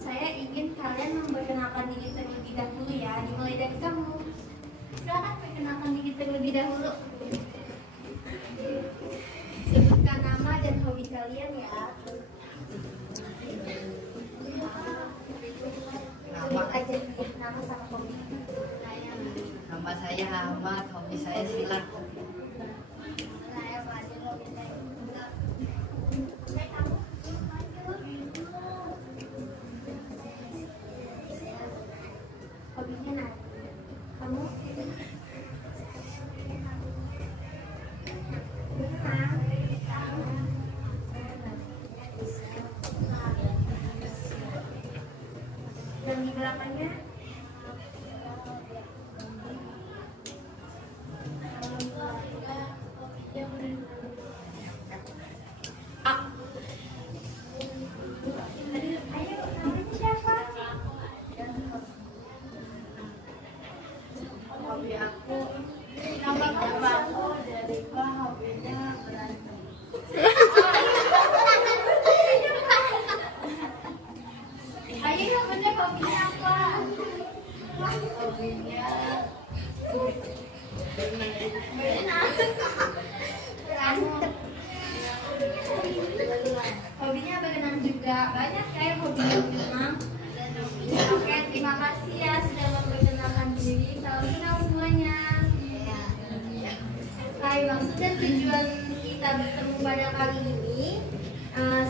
saya ingin kalian memperkenalkan diri terlebih dahulu ya. Dimulai dari kamu. Silakan perkenalkan diri terlebih dahulu. Sebutkan nama dan hobi kalian ya. Sebut aja nama sama hobi. Nama saya Ahmad, hobi saya silat. Hobinya nah, kamu yang di belakangnya ayo namanya siapa? Hobi aku, nama aku dari hobinya berantem. Ayo yang bener hobinya apa? Hobinya Hobinya berenang juga. Banyak kayak hobinya berenang. Oke, terima kasih ya sudah memperkenalkan diri. Salam kenal semuanya. Hai, maksud dan tujuan kita bertemu pada kali ini,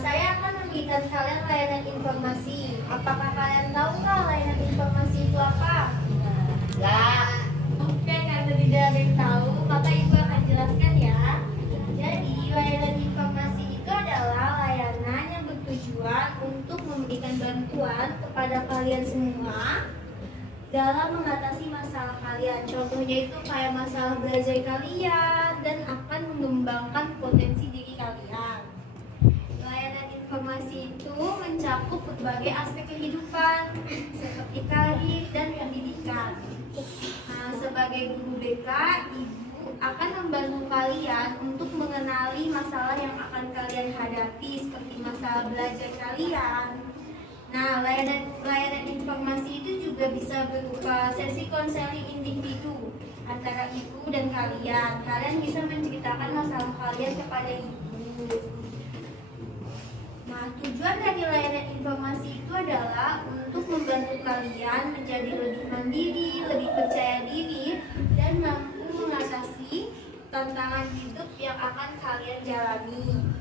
saya akan memberikan kalian layanan informasi. Apakah kalian tahu nggak layanan informasi itu apa? lah. Oke, karena tidak ada yang tahu, maka Ibu akan jelaskan ya. Jadi, layanan informasi itu adalah layanan yang bertujuan untuk memberikan bantuan kepada kalian semua dalam mengatasi masalah kalian. Contohnya itu kayak masalah belajar kalian dan akan mengembangkan potensi diri kalian. Layanan informasi itu mencakup berbagai aspek kehidupan seperti karir dan pendidikan. Nah, sebagai guru BK, Ibu akan membantu kalian untuk mengenali masalah yang akan kalian hadapi seperti masalah belajar kalian. Nah, layanan informasi itu juga bisa berupa sesi konseling individu antara Ibu dan kalian. Kalian bisa menceritakan masalah kalian kepada Ibu. Nah, tujuan dari layanan informasi itu adalah untuk membantu kalian menjadi lebih mandiri, lebih percaya diri, dan mampu mengatasi tantangan hidup yang akan kalian jalani.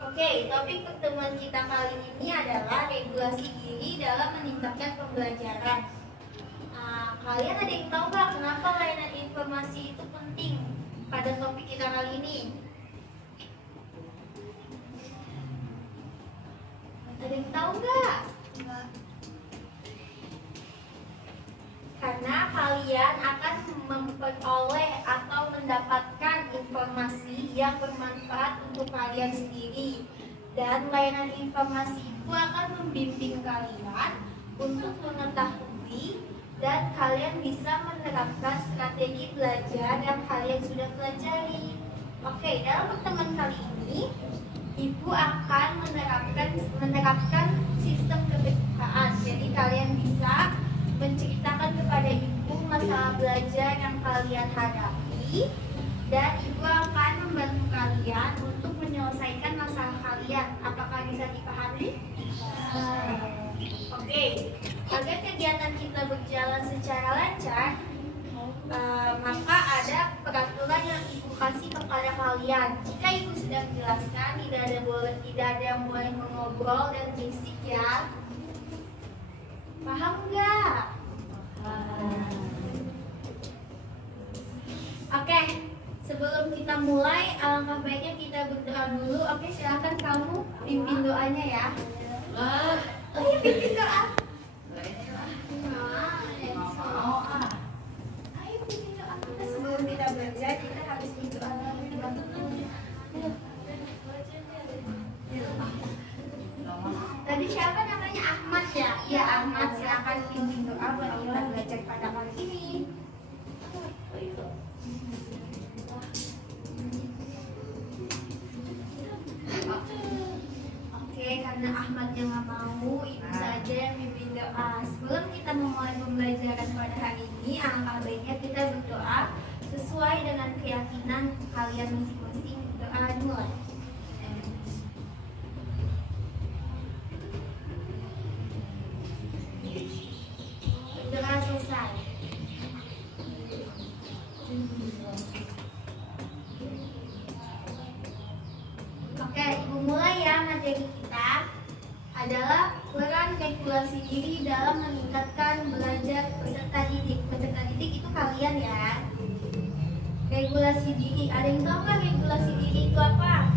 Oke, topik pertemuan kita kali ini adalah regulasi diri dalam meningkatkan pembelajaran. Nah, kalian ada yang tahu nggak kenapa layanan informasi itu penting pada topik kita kali ini? Ada yang tahu nggak? Karena kalian akan memperoleh atau mendapatkan informasi yang bermanfaat untuk kalian sendiri. Dan layanan informasi itu akan membimbing kalian untuk mengetahui dan kalian bisa menerapkan strategi belajar yang kalian sudah pelajari. Oke, dalam pertemuan kali ini Ibu akan menerapkan sistem kepekaan. Jadi kalian bisa menceritakan kepada Ibu masalah belajar yang kalian hadapi, dan Ibu akan membantu kalian untuk menyelesaikan masalah kalian. Apakah bisa dipahami? Oke, agar kegiatan kita berjalan secara lancar, maka ada peraturan yang Ibu kasih kepada kalian. Jika Ibu sudah menjelaskan, tidak ada yang boleh mengobrol dan berisik ya. Paham nggak? Oke, sebelum kita mulai, alangkah baiknya kita berdoa dulu. Oke, silakan kamu pimpin doanya ya. Oh iya, pimpin doa. Ayo pimpin doa. Sebelum kita belajar, kita harus berdoa dulu. Tadi siapa namanya? Ahmad ya? Iya, Ahmad. Silakan pimpin doa buat kita belajar pada kali ini. Oke, karena Ahmadnya nggak mau, Ibu saja closing doa dimulai. Doa selesai. Oke, ibu mulai ya. Materi kita adalah peran regulasi diri dalam meningkatkan belajar peserta didik. Peserta didik itu kalian ya. Regulasi diri, ada yang tahu nggak regulasi diri itu apa?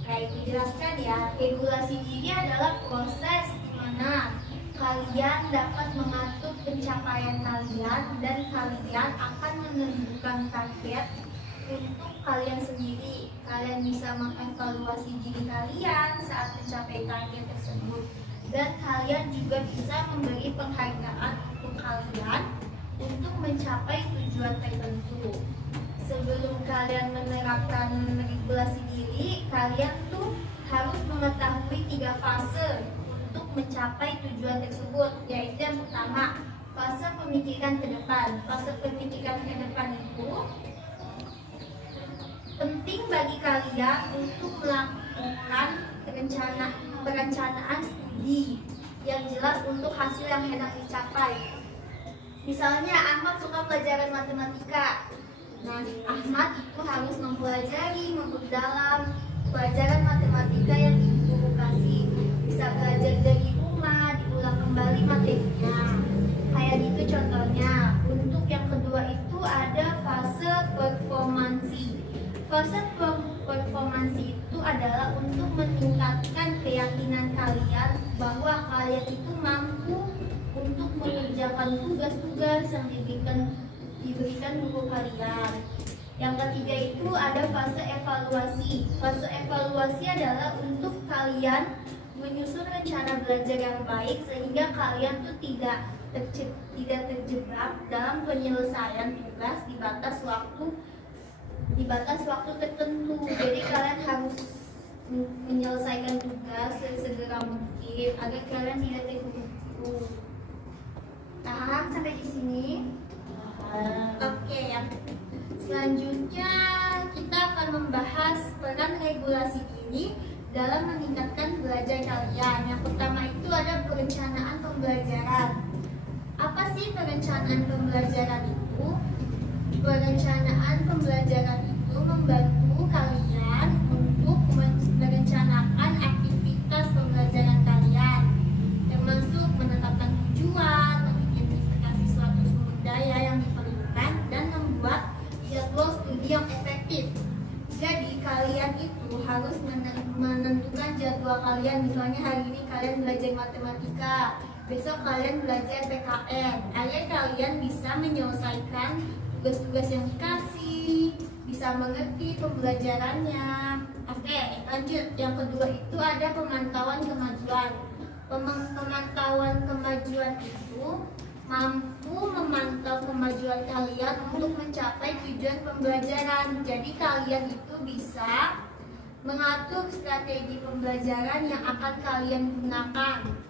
Kayak ibu jelaskan ya. Regulasi diri adalah proses di mana kalian dapat mengatur pencapaian kalian dan kalian akan menentukan target untuk kalian sendiri. Kalian bisa mengevaluasi diri kalian saat mencapai target tersebut, dan kalian juga bisa memberi penghargaan untuk kalian untuk mencapai tujuan tertentu. Sebelum kalian menerapkan regulasi diri, kalian tuh harus mengetahui 3 fase untuk mencapai tujuan tersebut, yaitu yang pertama, fase pemikiran ke depan. Fase pemikiran ke depan itu penting bagi kalian untuk melakukan perencanaan studi yang jelas untuk hasil yang hendak dicapai. Misalnya Ahmad suka pelajaran matematika. Nah, Ahmad itu harus mempelajari, memperdalam pelajaran matematika yang ibu kasih. Bisa belajar dari rumah, diulang kembali materinya. Kayak gitu contohnya. Untuk yang kedua itu ada fase performansi. Fase performansi itu adalah untuk meningkatkan keyakinan kalian bahwa kalian itu mampu untuk mengerjakan tugas-tugas yang diberikan guru kalian. Yang ketiga itu ada fase evaluasi. Fase evaluasi adalah untuk kalian menyusun rencana belajar yang baik sehingga kalian tuh tidak terjebak dalam penyelesaian tugas di batas waktu tertentu. Jadi kalian harus menyelesaikan tugas sesegera mungkin agar kalian tidak terburu-buru. Paham sampai di sini? Oke, yang selanjutnya kita akan membahas peran regulasi diri dalam meningkatkan belajar kalian. Yang pertama itu ada perencanaan pembelajaran. Apa sih perencanaan pembelajaran itu? Perencanaan pembelajaran itu membantu kalian untuk merencanakan aktivitas pembelajaran kalian, termasuk menetapkan tujuan, mengidentifikasi suatu sumber daya yang diperlukan, dan membuat jadwal studi yang efektif. Jadi kalian itu harus menentukan jadwal kalian. Misalnya hari ini kalian belajar matematika, besok kalian belajar PKN, agar kalian bisa menyelesaikan tugas-tugas yang dikasih, bisa mengerti pembelajarannya. Oke, lanjut. Yang kedua itu ada pemantauan kemajuan. Pemantauan kemajuan itu mampu memantau kemajuan kalian untuk mencapai tujuan pembelajaran. Jadi kalian itu bisa mengatur strategi pembelajaran yang akan kalian gunakan.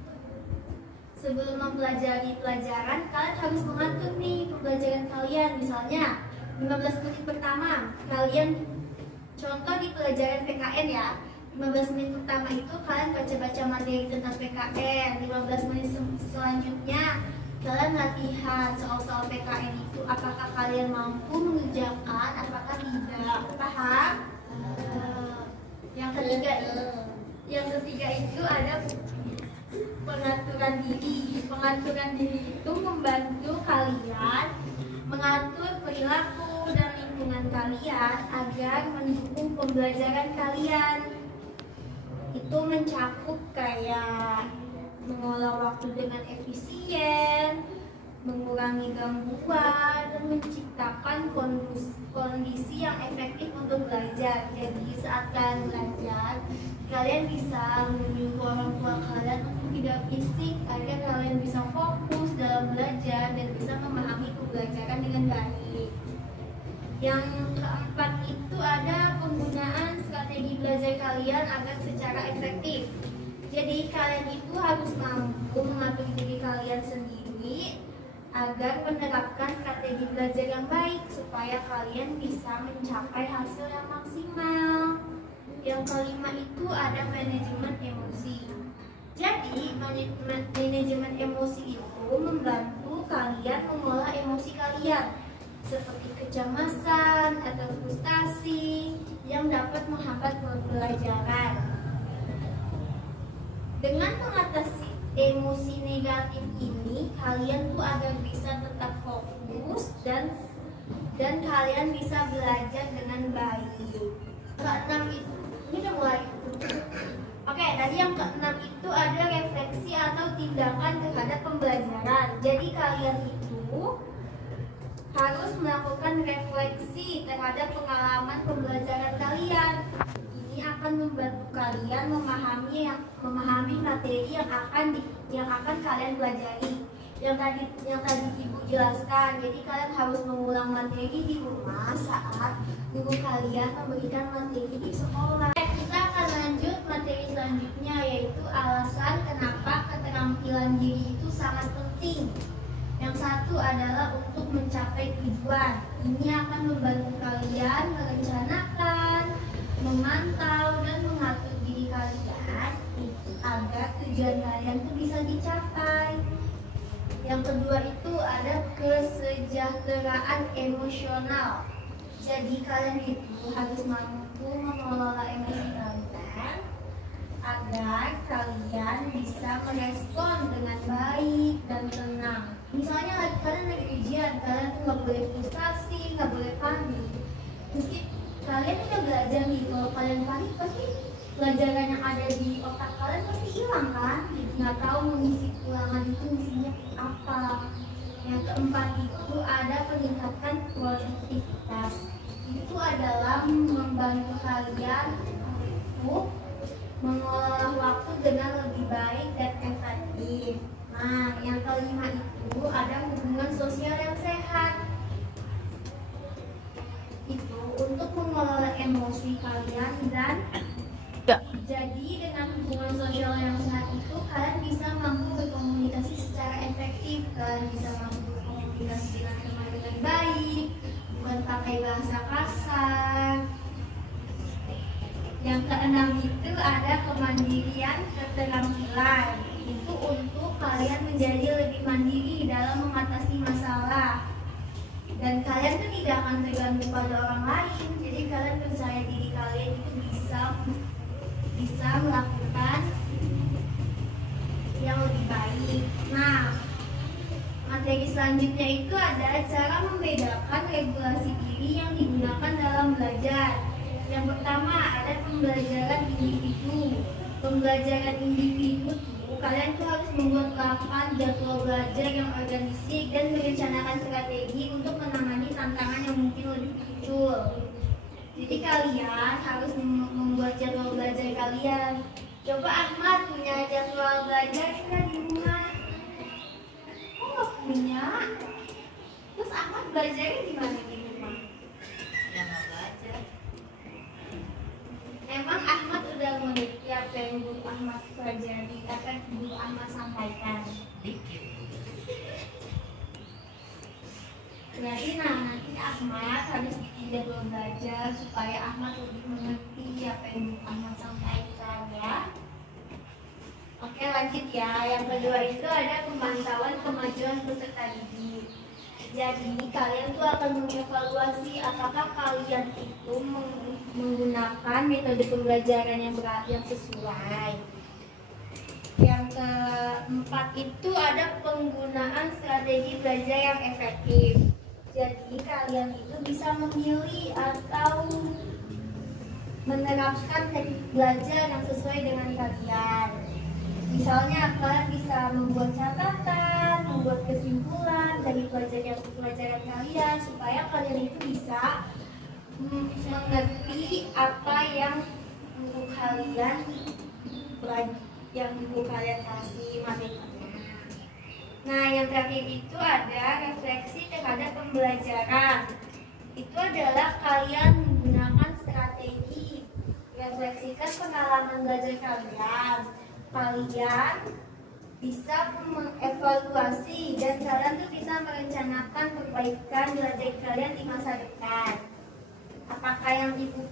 Sebelum mempelajari pelajaran, kalian harus mengatur nih pembelajaran kalian. Misalnya 15 menit pertama kalian, contoh di pelajaran PKN ya, 15 menit pertama itu kalian baca-baca materi tentang PKN. 15 menit selanjutnya kalian latihan soal-soal PKN itu, apakah kalian mampu mengerjakan, apakah tidak. Paham? Yang ketiga itu ada pengaturan diri. Pengaturan diri itu membantu kalian mengatur perilaku dan lingkungan kalian agar mendukung pembelajaran kalian. Itu mencakup kayak mengolah waktu dengan efisien, mengurangi gangguan, dan menciptakan kondisi yang efektif untuk belajar. Jadi saat kalian belajar, kalian bisa menyuruh orang tua kalian untuk tidak berisik agar kalian bisa fokus dalam belajar dan bisa memahami pembelajaran dengan baik. Yang keempat itu ada penggunaan strategi belajar kalian agar secara efektif. Jadi kalian itu harus mampu mengatur diri kalian sendiri agar menerapkan strategi strategi belajar yang baik supaya kalian bisa mencapai hasil yang maksimal. Yang kelima itu ada manajemen emosi. Jadi manajemen emosi itu membantu kalian mengolah emosi kalian seperti kecemasan atau frustasi yang dapat menghambat pembelajaran. Dengan mengatasi emosi negatif ini, kalian tuh agar bisa tetap fokus dan kalian bisa belajar dengan baik. Keenam itu, ini udah mulai. Oke, tadi yang keenam itu ada refleksi atau tindakan terhadap pembelajaran. Jadi kalian itu harus melakukan refleksi terhadap pengalaman pembelajaran kalian. Ini akan membantu kalian memahami materi yang akan kalian pelajari. Yang tadi Ibu jelaskan. Jadi kalian harus mengulang materi di rumah saat guru kalian memberikan materi di sekolah. Kita akan lanjut materi selanjutnya, yaitu alasan kenapa keterampilan diri itu sangat penting. Yang satu adalah untuk mencapai tujuan. Ini akan membantu kalian merencanakan, memantau, dan mengatur diri kalian agar tujuan kalian itu bisa dicapai. Yang kedua itu ada kesejahteraan emosional. Jadi kalian itu harus mampu mengelola emosi kalian agar kalian bisa merespon dengan baik dan tenang. Misalnya kalian lagi ujian, kalian tuh nggak boleh frustasi, nggak boleh panik. Meski kalian udah belajar nih, kalau kalian panik pasti pelajaran yang ada di otak kalian pasti hilang kan? Jadi nggak tahu mengisi ulangan itu isinya apa. Yang keempat itu ada peningkatan produktivitas. Itu adalah membantu kalian untuk mengelola waktu dengan lebih baik dan efektif. Nah, yang kelima itu ada hubungan sosial yang sehat. Itu untuk mengelola emosi kalian dan jadi dengan hubungan sosial yang sehat itu kalian bisa mampu berkomunikasi secara efektif. Kalian bisa mampu berkomunikasi dengan teman dengan baik, bukan pakai bahasa kasar. Yang keenam itu ada kemandirian keterampilan. Itu untuk kalian menjadi lebih mandiri dalam mengatasi masalah. Dan kalian tuh tidak akan tergantung pada orang lain. Jadi kalian percaya diri kalian itu bisa melakukan yang lebih baik. Nah, materi selanjutnya itu ada cara membedakan regulasi diri yang digunakan dalam belajar. Yang pertama ada pembelajaran individu. Pembelajaran individu kalian tuh harus membuat laporan jadwal belajar yang organisir dan merencanakan strategi untuk menangani tantangan yang mungkin lebih muncul. Jadi kalian harus membuat jadwal belajar kalian. Coba Ahmad punya jadwal belajar nggak di rumah? Kok nggak punya? Terus Ahmad belajarnya gimana di rumah? Ya nggak belajar. Emang Ahmad udah mengerti apa yang Guru Ahmad pelajari, apa yang Guru Ahmad sampaikan? Dikit. Berarti nanti Ahmad harus bikin jadwal belajar supaya Ahmad lebih mengerti apa yang Guru Ahmad sampaikan ya. Oke, lanjut ya. Yang kedua itu ada pemantauan kemajuan peserta didik. Jadi kalian tuh akan mengevaluasi apakah kalian itu menggunakan metode pembelajaran yang sesuai. Yang keempat itu ada penggunaan strategi belajar yang efektif. Jadi kalian itu bisa memilih atau menerapkan teknik belajar yang sesuai dengan kalian. Misalnya kalian bisa membuat catatan, membuat kesimpulan dari pelajaran kalian supaya kalian itu bisa mengerti apa yang guru kalian kasih materinya. Nah, yang terakhir itu ada refleksi terhadap pembelajaran. Itu adalah kalian menggunakan strategi refleksikan pengalaman belajar kalian. Kalian bisa mengevaluasi dan kalian tuh bisa merencanakan perbaikan belajar kalian di masa depan. Apakah yang ibu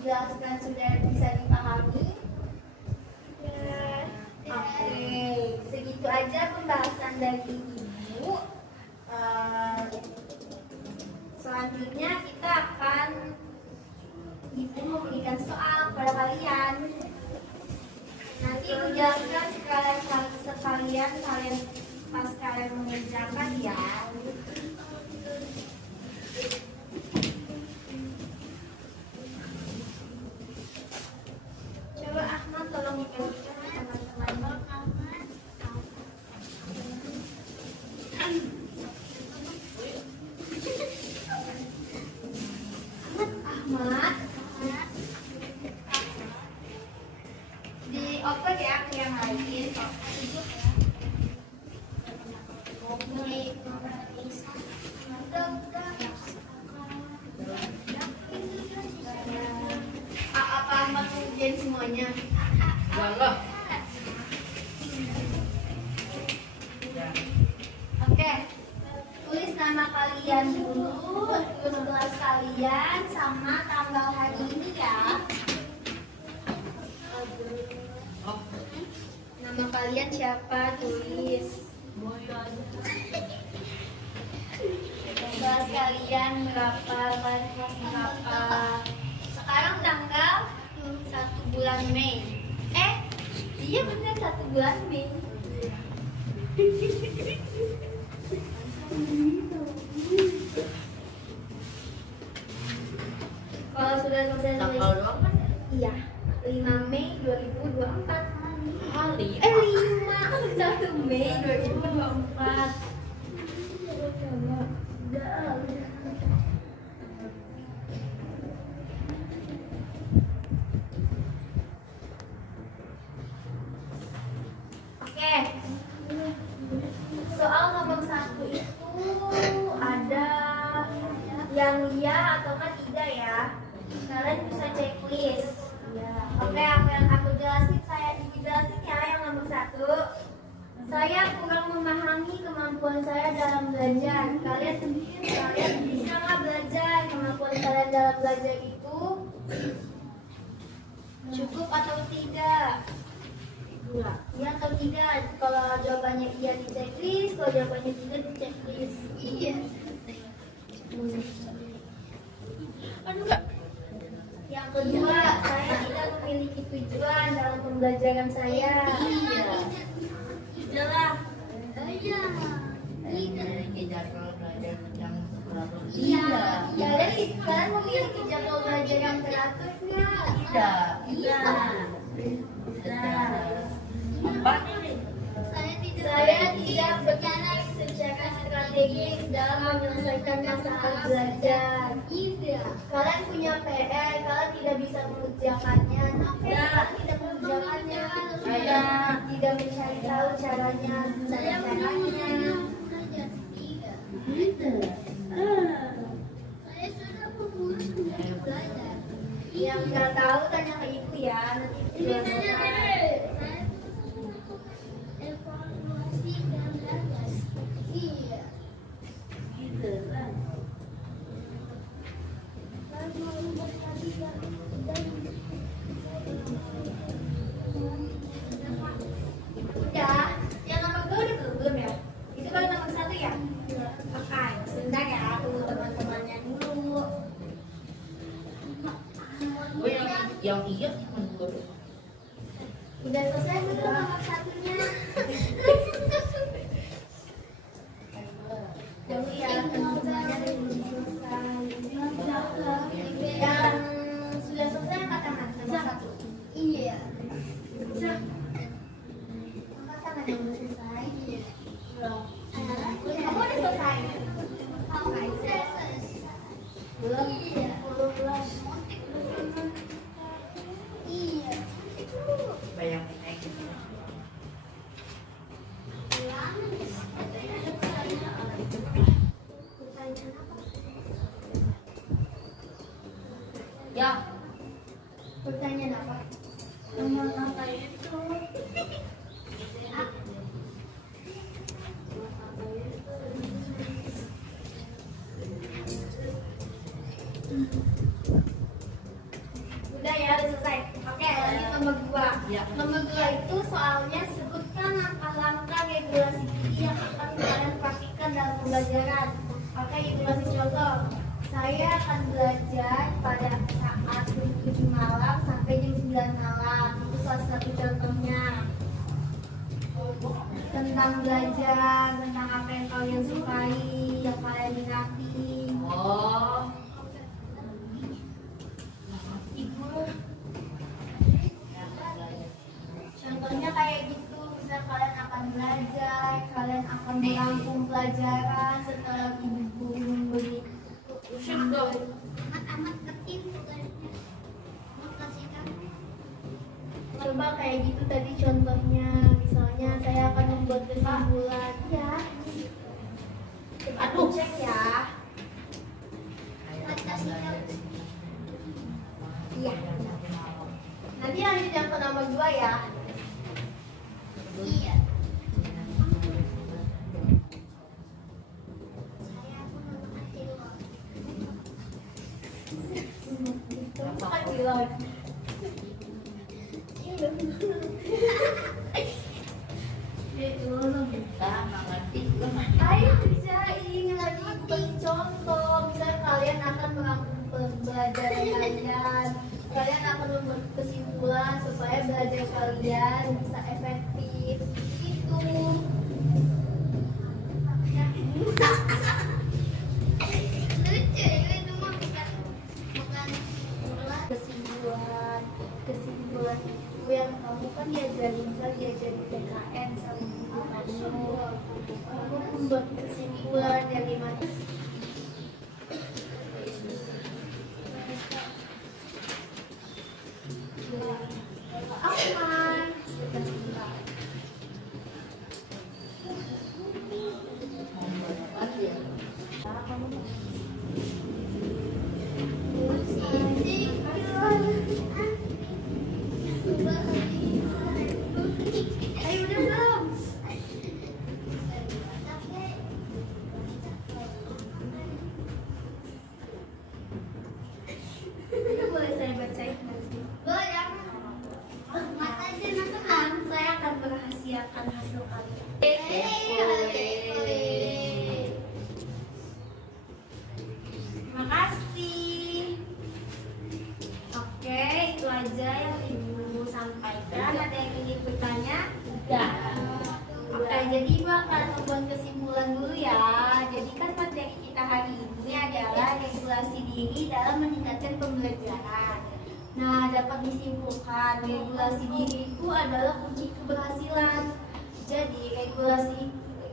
jelaskan sudah bisa dipahami? Oke, segitu aja pembahasan dari ibu. Selanjutnya kita akan ibu memberikan soal kepada kalian. Nanti ibu jelaskan sekalian pas kalian mengerjakan ya. Coba Ahmad tolong ibu-ibu teman-teman. Ahmad, di open ya ke yang lain. Apa Ahmad ngerjain semuanya? Enggak. Oke, tulis nama kalian dulu, terus kelas kalian sama tanggal hari ini ya. Nama kalian siapa? Tulis. Kelas kalian berapa? Kelas berapa? Sekarang tanggal 1 bulan Mei. Iya benar 1 bulan Mei. Kalau sudah selesai Tanggal doang kan? iya, 5 Mei 2024. 1 Mei 2024. Oke. Soal nomor 1 itu ada yang iya atau kan tidak ya. Kalian bisa checklist. Oke, apa yang aku jelasin ibu jelasin ya. Yang nomor 1, saya kurang memahami kemampuan saya dalam belajar. Kalian bisa nggak belajar? Kemampuan kalian dalam belajar itu cukup atau tidak? Iya atau tidak? Kalau jawabannya iya di checklist, kalau jawabannya tidak di checklist. Iya. Enggak. Yang kedua, saya tidak memiliki tujuan dalam pembelajaran saya. Iya. Adalah. Jadwal belajar yang teratur. Iya. Kalian memiliki jadwal belajar yang teratur nggak? Tidak. Apa ini? Saya tidak bergerak secara strategis dalam menyelesaikan masalah belajar. Kalian punya PR, kalian tidak bisa mengerjakannya. Kalian tidak mengerjakannya. Saya tidak mencari tahu caranya. Yang nggak tahu tanya ke ibu ya. Nanti udah, yang nomor 2 udah belum ya? Itu baru nomor 1 ya? Oke, sebentar ya, tunggu teman-temannya dulu. Oh, yang iya cuma 2. Udah selesai belum nomor 1-nya? Tunggu ya, teman-temannya belum selesai. Yang sudah selesai angkat tangan, nomor 1. Iya. Angkat tangan yang udah selesai. Belum. Kamu udah selesai? Belum. Belum. Iya. Bayangin aja. Ya. Pertanyaan apa? Nomor apa itu? Udah ya, udah selesai. Oke, lanjut nomor 2. Ya. Nomor 2 itu soalnya sebutkan langkah-langkah regulasi diri yang akan kalian praktikkan dalam pembelajaran. Oke, itu masih contoh. Saya akan belajar pada saat jam 7 malam sampai jam 9 malam. Itu salah satu contohnya. Tentang belajar, tentang apa yang kalian sukai, yang kalian minati. Oh. Ibu, contohnya kayak gitu, bisa kalian akan belajar, kalian akan merampung pelajaran setelah ibu guru memberi amat kecil tugasnya. Makasihkan. coba kayak gitu tadi contohnya, misalnya saya akan membuat kesimpulan ya. Aduh, cek ya. Iya. Nanti lanjut yang ke nomor 2 ya. Iya. Saya pun makasih loh. Itu kan bilang. Kita mengerti juga. Ayo kerjain lagi bukan contoh. Misalnya kalian akan melakukan pembelajaran kalian, kalian akan membuat kesimpulan supaya belajar kalian bisa efektif. Itu. Lucu itu mah bukan Kesimpulan itu yang kamu kan diajarin, misalnya diajarin PKN sama guru kamu membuat kesimpulan dari mana. Aman. Ayo udah belum? Udah boleh saya bacain nggak sih? boleh. Mata aja nonton. Saya akan merahasiakan hasil kalian. Terima kasih. Oke, itu aja yang Ibu sampaikan. Ada yang ingin bertanya? Tidak. Oke, jadi Ibu akan membuat kesimpulan dulu ya. Jadi kan materi kita hari ini adalah regulasi diri dalam meningkatkan pembelajaran. Nah, dapat disimpulkan regulasi diri itu adalah kunci keberhasilan. Jadi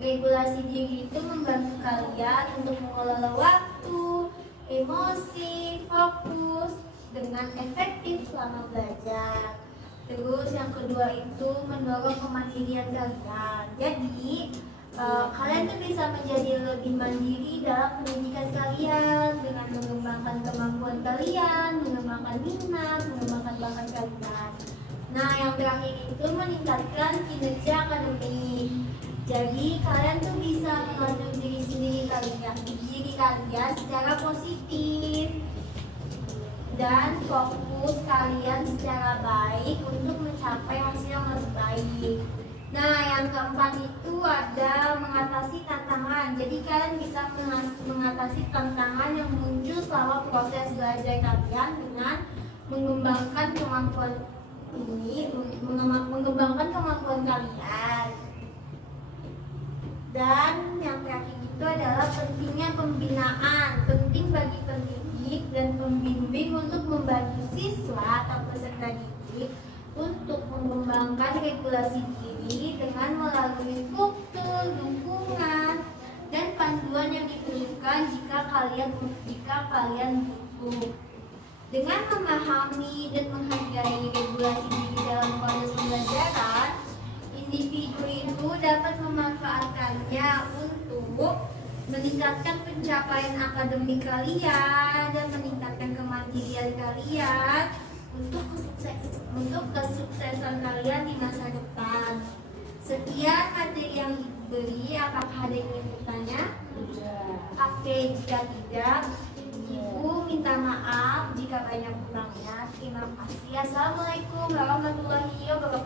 regulasi diri itu membantu kalian untuk mengelola waktu, emosi, fokus dengan efektif selama belajar. Terus yang kedua itu mendorong kemandirian kalian. Jadi kalian tuh bisa menjadi lebih mandiri dalam pendidikan kalian dengan mengembangkan kemampuan kalian, mengembangkan minat, mengembangkan bakat kalian. Nah, yang terakhir itu meningkatkan kinerja akademik. Jadi kalian tuh bisa mengatur diri kalian secara positif dan fokus kalian secara baik untuk mencapai hasil yang lebih baik. Nah, yang keempat itu ada mengatasi tantangan. Jadi kalian bisa mengatasi tantangan yang muncul selama proses belajar kalian dengan mengembangkan kemampuan kalian. Dan yang terakhir itu adalah pentingnya pembinaan. Penting bagi pendidik dan pembimbing untuk membantu siswa atau peserta didik untuk mengembangkan regulasi diri dengan melalui struktur, dukungan, dan panduan yang diperlukan jika kalian butuh. Dengan memahami dan menghargai regulasi diri dalam proses pembelajaran, individu itu dapat memanfaatkannya untuk meningkatkan pencapaian akademik kalian dan meningkatkan kemandirian kalian untuk kesuksesan kalian di masa depan. Sekian materi yang diberi. Apakah ada yang ingin bertanya? Oke, jika tidak, Ibu minta maaf jika banyak kurangnya. Terima kasih. Assalamualaikum warahmatullahi wabarakatuh.